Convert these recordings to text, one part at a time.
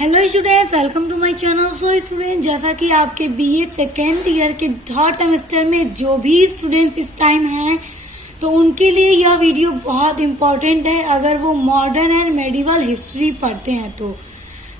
Hello students, welcome to my channel. So student, जैसा कि आपके बीए सेकेंड ईयर के थर्ड सेमेस्टर में जो भी स्टूडेंट्स इस टाइम हैं, तो उनके लिए यह वीडियो बहुत इम्पोर्टेंट है अगर वो मॉडर्न एंड मेडिवल हिस्ट्री पढ़ते हैं तो।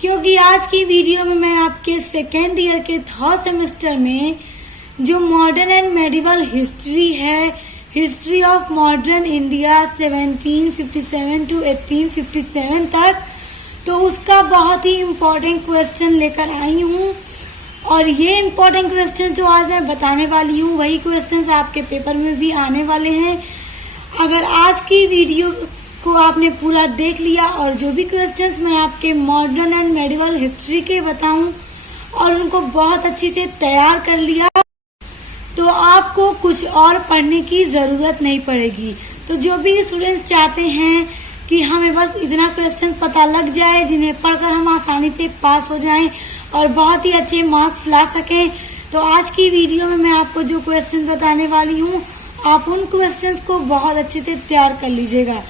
क्योंकि आज की वीडियो में मैं आपके सेकेंड ईयर के थर्ड सेमेस्टर में जो मॉडर्न एंड मेडिवल हिस्ट्री है, history of modern India 1757 to 1857 तक, तो उसका बहुत ही इम्पोर्टेंट क्वेश्चन लेकर आई हूँ। और ये इम्पोर्टेंट क्वेश्चन जो आज मैं बताने वाली हूँ वही क्वेश्चंस आपके पेपर में भी आने वाले हैं। अगर आज की वीडियो को आपने पूरा देख लिया और जो भी क्वेश्चंस मैं आपके मॉडर्न एंड मेडिवल हिस्ट्री के बताऊँ और उनको बहुत अच्छी से तैयार कर लिया, तो आपको कुछ और पढ़ने की ज़रूरत नहीं पड़ेगी। तो जो भी स्टूडेंट्स चाहते हैं कि हमें बस इतना क्वेश्चन पता लग जाए जिन्हें पढ़कर हम आसानी से पास हो जाएं और बहुत ही अच्छे मार्क्स ला सकें, तो आज की वीडियो में मैं आपको जो क्वेश्चन बताने वाली हूँ, आप उन क्वेश्चंस को बहुत अच्छे से तैयार कर लीजिएगा।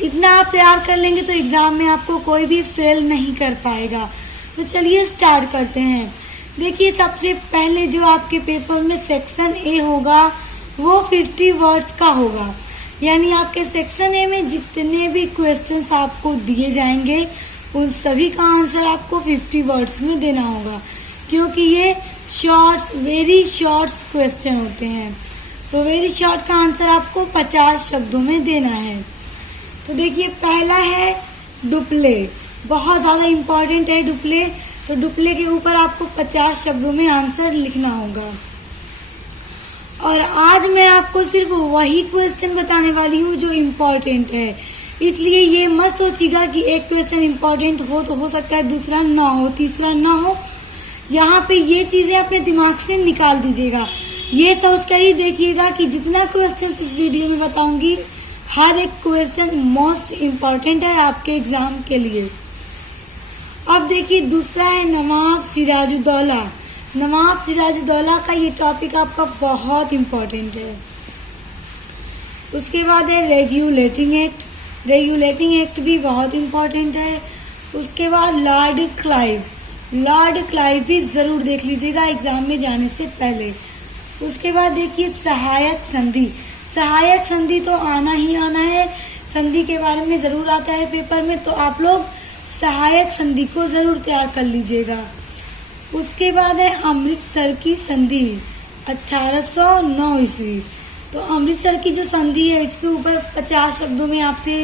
इतना आप तैयार कर लेंगे तो एग्ज़ाम में आपको कोई भी फेल नहीं कर पाएगा। तो चलिए स्टार्ट करते हैं। देखिए, सबसे पहले जो आपके पेपर में सेक्शन ए होगा वो 50 वर्ड्स का होगा। यानी आपके सेक्शन ए में जितने भी क्वेश्चंस आपको दिए जाएंगे उन सभी का आंसर आपको 50 वर्ड्स में देना होगा, क्योंकि ये वेरी शॉर्ट्स क्वेश्चन होते हैं। तो वेरी शॉर्ट का आंसर आपको 50 शब्दों में देना है। तो देखिए, पहला है डुप्ले। बहुत ज़्यादा इम्पॉर्टेंट है डुप्ले। तो डुप्ले के ऊपर आपको 50 शब्दों में आंसर लिखना होगा। और आज मैं आपको सिर्फ वही क्वेश्चन बताने वाली हूँ जो इम्पोर्टेंट है, इसलिए ये मत सोचिएगा कि एक क्वेश्चन इम्पोर्टेंट हो तो हो सकता है दूसरा ना हो, तीसरा ना हो। यहाँ पे ये चीज़ें अपने दिमाग से निकाल दीजिएगा। ये सोच कर ही देखिएगा कि जितना क्वेश्चन इस वीडियो में बताऊंगी, हर एक क्वेश्चन मोस्ट इम्पॉर्टेंट है आपके एग्जाम के लिए। अब देखिए, दूसरा है नवाब सिराजुद्दौला। नवाब सिराजुद्दौला का ये टॉपिक आपका बहुत इम्पोर्टेंट है। उसके बाद है रेगुलेटिंग एक्ट। रेगुलेटिंग एक्ट भी बहुत इम्पोर्टेंट है। उसके बाद लॉर्ड क्लाइव। लॉर्ड क्लाइव भी ज़रूर देख लीजिएगा एग्जाम में जाने से पहले। उसके बाद देखिए सहायक संधि। सहायक संधि तो आना ही आना है, संधि के बारे में ज़रूर आता है पेपर में, तो आप लोग सहायक संधि को ज़रूर तैयार कर लीजिएगा। उसके बाद है अमृतसर की संधि 1809 ईस्वी। तो अमृतसर की जो संधि है इसके ऊपर 50 शब्दों में आपसे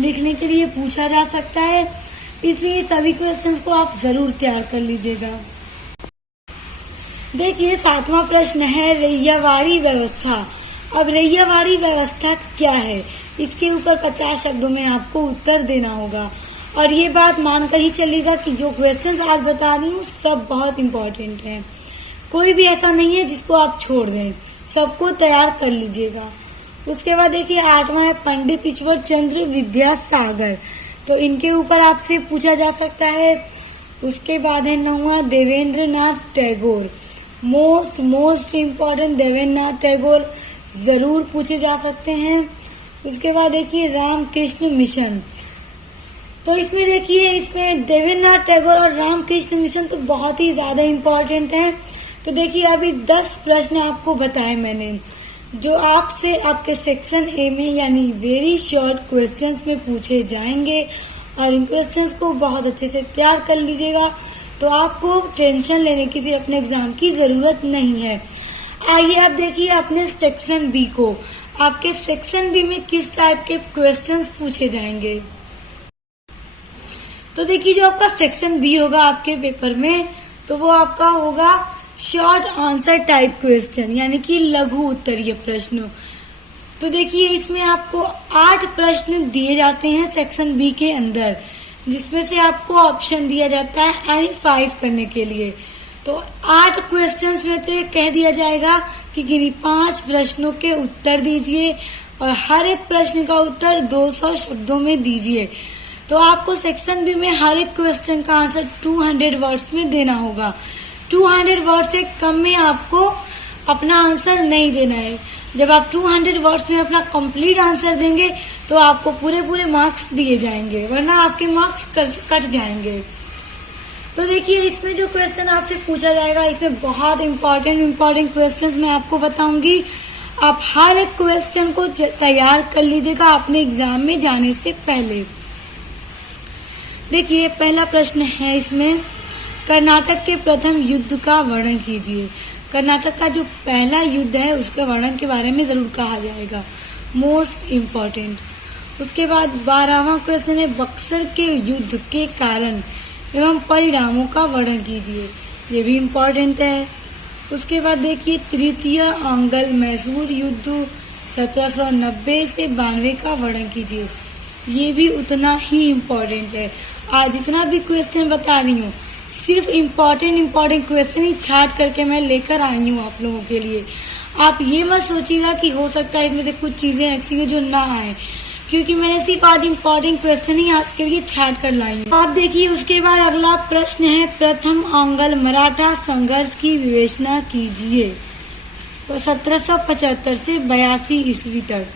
लिखने के लिए पूछा जा सकता है, इसलिए सभी क्वेश्चंस को आप ज़रूर तैयार कर लीजिएगा। देखिए, 7वां प्रश्न है रैयवाड़ी व्यवस्था। अब रैयवाड़ी व्यवस्था क्या है, इसके ऊपर 50 शब्दों में आपको उत्तर देना होगा। और ये बात मानकर ही चलिएगा कि जो क्वेश्चंस आज बता रही हूँ सब बहुत इम्पोर्टेंट हैं। कोई भी ऐसा नहीं है जिसको आप छोड़ दें, सबको तैयार कर लीजिएगा। उसके बाद देखिए, 8वां है पंडित ईश्वर चंद्र विद्यासागर। तो इनके ऊपर आपसे पूछा जा सकता है। उसके बाद है 9वां देवेंद्र नाथ टैगोर। मोस्ट इम्पॉर्टेंट देवेंद्र नाथ टैगोर ज़रूर पूछे जा सकते हैं। उसके बाद देखिए रामकृष्ण मिशन। तो इसमें देखिए, इसमें देवेंद्र नाथ टैगोर और रामकृष्ण मिशन तो बहुत ही ज़्यादा इम्पोर्टेंट हैं। तो देखिए, अभी 10 प्रश्न आपको बताए मैंने जो आपसे आपके सेक्शन ए में यानी वेरी शॉर्ट क्वेश्चंस में पूछे जाएंगे, और इन क्वेश्चंस को बहुत अच्छे से तैयार कर लीजिएगा, तो आपको टेंशन लेने की फिर अपने एग्जाम की ज़रूरत नहीं है। आइए अब देखिए अपने सेक्शन बी को। आपके सेक्शन बी में किस टाइप के क्वेश्चंस पूछे जाएंगे। तो देखिए, जो आपका सेक्शन बी होगा आपके पेपर में, तो वो आपका होगा शॉर्ट आंसर टाइप क्वेश्चन, यानी कि लघु उत्तरीय प्रश्न। तो देखिए, इसमें आपको 8 प्रश्न दिए जाते हैं सेक्शन बी के अंदर, जिसमें से आपको ऑप्शन दिया जाता है एनी 5 करने के लिए। तो 8 क्वेश्चंस में से कह दिया जाएगा कि किन्हीं 5 प्रश्नों के उत्तर दीजिए और हर एक प्रश्न का उत्तर 200 शब्दों में दीजिए। तो आपको सेक्शन बी में हर एक क्वेश्चन का आंसर 200 वर्ड्स में देना होगा। 200 वर्ड से कम में आपको अपना आंसर नहीं देना है। जब आप 200 वर्ड्स में अपना कंप्लीट आंसर देंगे तो आपको पूरे मार्क्स दिए जाएंगे, वरना आपके मार्क्स कट जाएंगे। तो देखिए इसमें जो क्वेश्चन आपसे पूछा जाएगा, इसमें बहुत इम्पोर्टेंट क्वेश्चंस मैं आपको बताऊंगी। आप हर एक क्वेश्चन को तैयार कर लीजिएगा अपने एग्जाम में जाने से पहले। देखिए पहला प्रश्न है इसमें, कर्नाटक के प्रथम युद्ध का वर्णन कीजिए। कर्नाटक का जो पहला युद्ध है उसके वर्णन के बारे में जरूर कहा जाएगा, मोस्ट इम्पॉर्टेंट। उसके बाद 12वां क्वेश्चन है, बक्सर के युद्ध के कारण एवं परिणामों का वर्णन कीजिए। ये भी इम्पोर्टेंट है। उसके बाद देखिए तृतीय अंगल मैसूर युद्ध 1790 से 92 का वर्णन कीजिए। ये भी उतना ही इम्पोर्टेंट है। आज जितना भी क्वेश्चन बता रही हूँ सिर्फ इम्पोर्टेंट क्वेश्चन ही छाट करके मैं लेकर आई हूँ आप लोगों के लिए। आप ये मत सोचिएगा कि हो सकता है इसमें से कुछ चीजें ऐसी हो जो ना आए, क्योंकि मैंने सिर्फ आज इम्पोर्टेंट क्वेश्चन ही आपके लिए छाट कर लाई हूँ। आप देखिए उसके बाद अगला प्रश्न है, प्रथम अंगल मराठा संघर्ष की विवेचना कीजिए 1775 से 82 ईस्वी तक।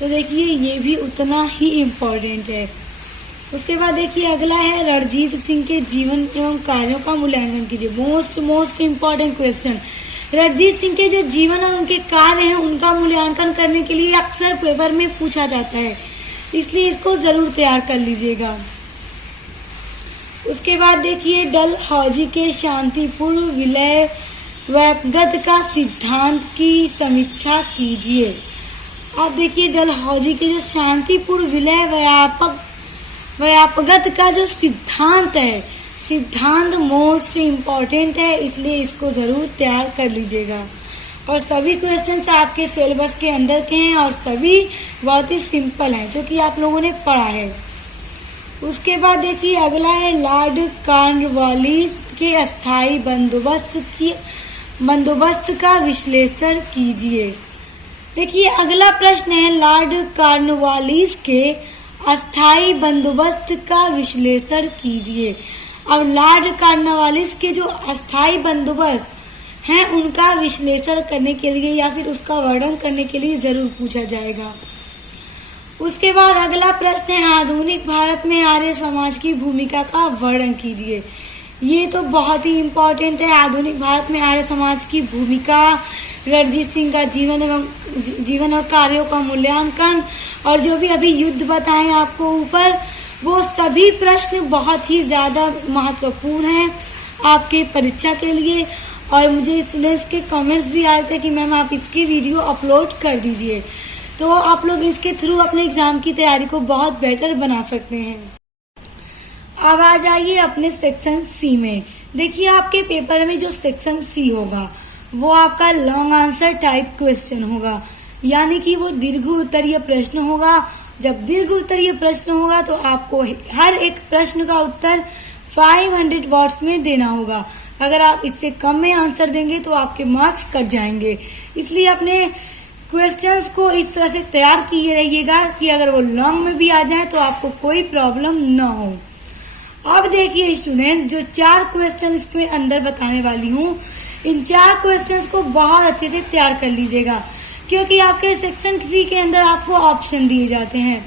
तो देखिए ये भी उतना ही इम्पोर्टेंट है। उसके बाद देखिए अगला है, रणजीत सिंह के जीवन एवं कार्यों का मूल्यांकन कीजिए। Most important question. Ranjit Singh के जो जीवन और उनके कार्य हैं उनका मूल्यांकन करने के लिए अक्सर पेपर में पूछा जाता है, इसलिए इसको जरूर तैयार कर लीजिएगा। उसके बाद देखिए डलहौजी के शांतिपूर्ण विलय व्यापगत का सिद्धांत की समीक्षा कीजिए। आप देखिए डलहौजी के जो शांतिपूर्ण विलय व्यापगत का जो सिद्धांत है, सिद्धांत मोस्ट इम्पॉर्टेंट है, इसलिए इसको जरूर तैयार कर लीजिएगा। और सभी क्वेश्चंस आपके सिलेबस के अंदर के हैं और सभी बहुत ही सिंपल हैं जो कि आप लोगों ने पढ़ा है। उसके बाद देखिए अगला है, लॉर्ड कॉर्नवालिस के अस्थायी बंदोबस्त का विश्लेषण कीजिए। देखिए अगला प्रश्न है, लॉर्ड कॉर्नवालिस के अस्थायी बंदोबस्त का विश्लेषण कीजिए। अब लॉर्ड कॉर्नवालिस के जो अस्थायी बंदोबस्त हैं उनका विश्लेषण करने के लिए या फिर उसका वर्णन करने के लिए जरूर पूछा जाएगा। उसके बाद अगला प्रश्न है, आधुनिक भारत में आर्य समाज की भूमिका का वर्णन कीजिए। ये तो बहुत ही इम्पोर्टेंट है। आधुनिक भारत में आर्य समाज की भूमिका, रणजीत सिंह का जीवन और कार्यों का मूल्यांकन और जो भी अभी युद्ध बताएं आपको ऊपर, वो सभी प्रश्न बहुत ही ज्यादा महत्वपूर्ण हैं आपके परीक्षा के लिए। और मुझे स्टूडेंट्स के कमेंट्स भी आए थे कि मैम आप इसकी वीडियो अपलोड कर दीजिए, तो आप लोग इसके थ्रू अपने एग्जाम की तैयारी को बहुत बेटर बना सकते हैं। अब आ जाइए अपने सेक्शन सी में। देखिए आपके पेपर में जो सेक्शन सी होगा वो आपका लॉन्ग आंसर टाइप क्वेश्चन होगा, यानी कि वो दीर्घ उत्तरीय प्रश्न होगा। जब दीर्घ उत्तरीय प्रश्न होगा तो आपको हर एक प्रश्न का उत्तर 500 वर्ड्स में देना होगा। अगर आप इससे कम में आंसर देंगे तो आपके मार्क्स कट जाएंगे, इसलिए अपने क्वेश्चंस को इस तरह से तैयार किए रहिएगा कि अगर वो लॉन्ग में भी आ जाए तो आपको कोई प्रॉब्लम न हो। अब देखिए स्टूडेंट्स, जो 4 क्वेश्चन इसके अंदर बताने वाली हूँ, इन 4 क्वेश्चंस को बहुत अच्छे से तैयार कर लीजिएगा, क्योंकि आपके सेक्शन सी के अंदर आपको ऑप्शन दिए जाते हैं।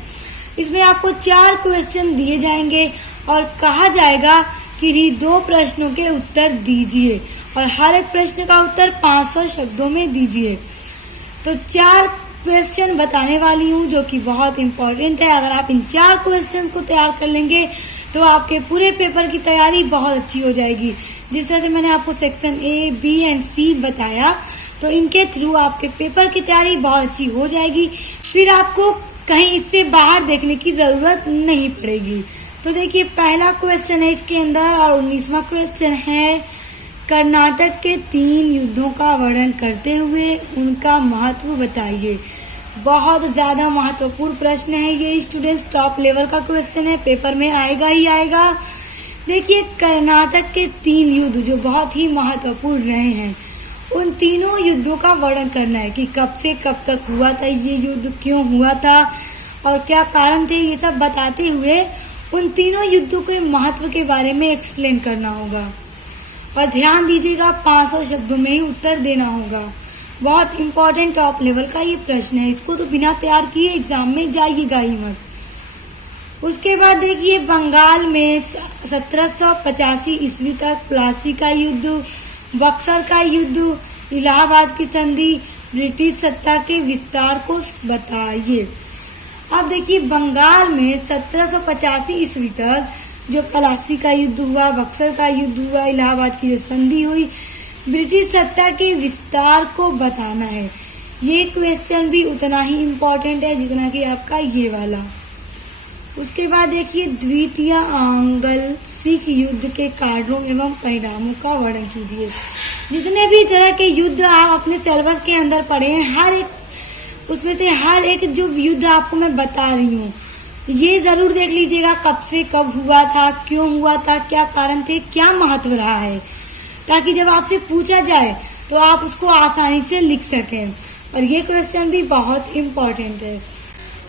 इसमें आपको 4 क्वेश्चन दिए जाएंगे और कहा जाएगा कि 2 प्रश्नों के उत्तर दीजिए और हर एक प्रश्न का उत्तर 500 शब्दों में दीजिए। तो 4 क्वेश्चन बताने वाली हूँ जो कि बहुत इम्पोर्टेंट है। अगर आप इन 4 क्वेश्चन को तैयार कर लेंगे तो आपके पूरे पेपर की तैयारी बहुत अच्छी हो जाएगी। जिस तरह से मैंने आपको सेक्शन ए, बी एंड सी बताया, तो इनके थ्रू आपके पेपर की तैयारी बहुत अच्छी हो जाएगी। फिर आपको कहीं इससे बाहर देखने की जरूरत नहीं पड़ेगी। तो देखिए पहला क्वेश्चन है इसके अंदर और 19वां क्वेश्चन है, कर्नाटक के 3 युद्धों का वर्णन करते हुए उनका महत्व बताइए। बहुत ज्यादा महत्वपूर्ण प्रश्न है ये स्टूडेंट्स, टॉप लेवल का क्वेश्चन है, पेपर में आएगा ही आएगा। देखिए कर्नाटक के 3 युद्ध जो बहुत ही महत्वपूर्ण रहे हैं, उन तीनों युद्धों का वर्णन करना है कि कब से कब तक हुआ था ये युद्ध, क्यों हुआ था और क्या कारण थे, ये सब बताते हुए उन तीनों युद्धों के महत्व के बारे में एक्सप्लेन करना होगा। और ध्यान दीजिएगा 500 शब्दों में ही उत्तर देना होगा। बहुत इंपॉर्टेंट टॉप लेवल का ये प्रश्न है, इसको तो बिना तैयार किए एग्जाम में जाइएगा ही मत। उसके बाद देखिए बंगाल में 1785 ईस्वी तक प्लासी का युद्ध, बक्सर का युद्ध, इलाहाबाद की संधि, ब्रिटिश सत्ता के विस्तार को बताइए। अब देखिए बंगाल में 1785 ईस्वी तक जो प्लासी का युद्ध हुआ, बक्सर का युद्ध हुआ, इलाहाबाद की जो संधि हुई, ब्रिटिश सत्ता के विस्तार को बताना है। ये क्वेश्चन भी उतना ही इम्पोर्टेंट है जितना कि आपका ये वाला। उसके बाद देखिए द्वितीय आंग्ल सिख युद्ध के कारणों एवं परिणामों का वर्णन कीजिए। जितने भी तरह के युद्ध आप अपने सिलेबस के अंदर पढ़े हैं, हर एक उसमें से हर एक जो युद्ध आपको मैं बता रही हूँ, ये जरूर देख लीजिएगा कब से कब हुआ था, क्यों हुआ था, क्या कारण थे, क्या महत्व रहा है, ताकि जब आपसे पूछा जाए तो आप उसको आसानी से लिख सकें। और ये क्वेश्चन भी बहुत इम्पोर्टेंट है।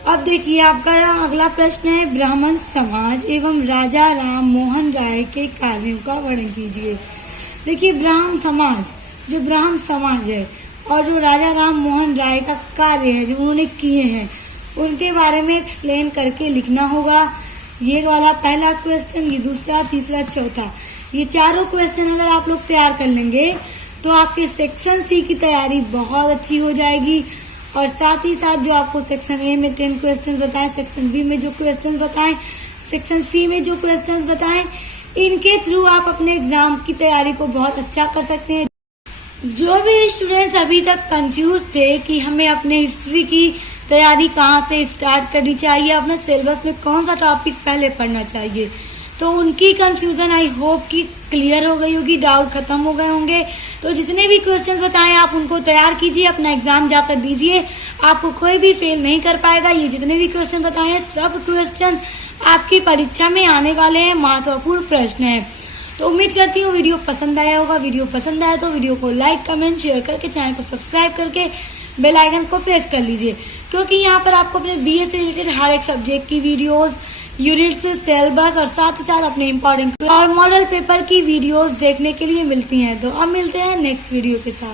अब देखिए आपका अगला प्रश्न है ब्राह्मण समाज एवं राजा राम मोहन राय के कार्यों का वर्णन कीजिए। देखिए ब्राह्मण समाज है और जो राजा राम मोहन राय का कार्य है जो उन्होंने किए हैं उनके बारे में एक्सप्लेन करके लिखना होगा। ये वाला पहला क्वेश्चन, ये दूसरा, तीसरा, चौथा, ये चारों क्वेश्चन अगर आप लोग तैयार कर लेंगे तो आपके सेक्शन सी की तैयारी बहुत अच्छी हो जाएगी। और साथ ही साथ जो आपको सेक्शन ए में 10 क्वेश्चन बताएं, सेक्शन बी में जो क्वेश्चन बताएं, सेक्शन सी में जो क्वेश्चन बताएं, इनके थ्रू आप अपने एग्जाम की तैयारी को बहुत अच्छा कर सकते हैं। जो भी स्टूडेंट्स अभी तक कंफ्यूज थे कि हमें अपने हिस्ट्री की तैयारी कहाँ से स्टार्ट करनी चाहिए, अपने सिलेबस में कौन सा टॉपिक पहले पढ़ना चाहिए, तो उनकी कंफ्यूजन आई होप कि क्लियर हो गई होगी, डाउट खत्म हो गए होंगे। तो जितने भी क्वेश्चन बताएं आप उनको तैयार कीजिए, अपना एग्जाम जाकर दीजिए, आपको कोई भी फेल नहीं कर पाएगा। ये जितने भी क्वेश्चन बताए सब क्वेश्चन आपकी परीक्षा में आने वाले हैं, महत्वपूर्ण प्रश्न है। तो उम्मीद करती हूँ वीडियो पसंद आया होगा। वीडियो पसंद आया तो वीडियो को लाइक, कमेंट, शेयर करके चैनल को सब्सक्राइब करके बेल आइकन को प्रेस कर लीजिए, क्योंकि यहाँ पर आपको अपने बीए से रिलेटेड हर एक सब्जेक्ट की वीडियोस, यूनिट से सिलेबस और साथ ही साथ अपने इम्पोर्टेंट और मॉडल पेपर की वीडियोस देखने के लिए मिलती हैं। तो अब मिलते हैं नेक्स्ट वीडियो के साथ।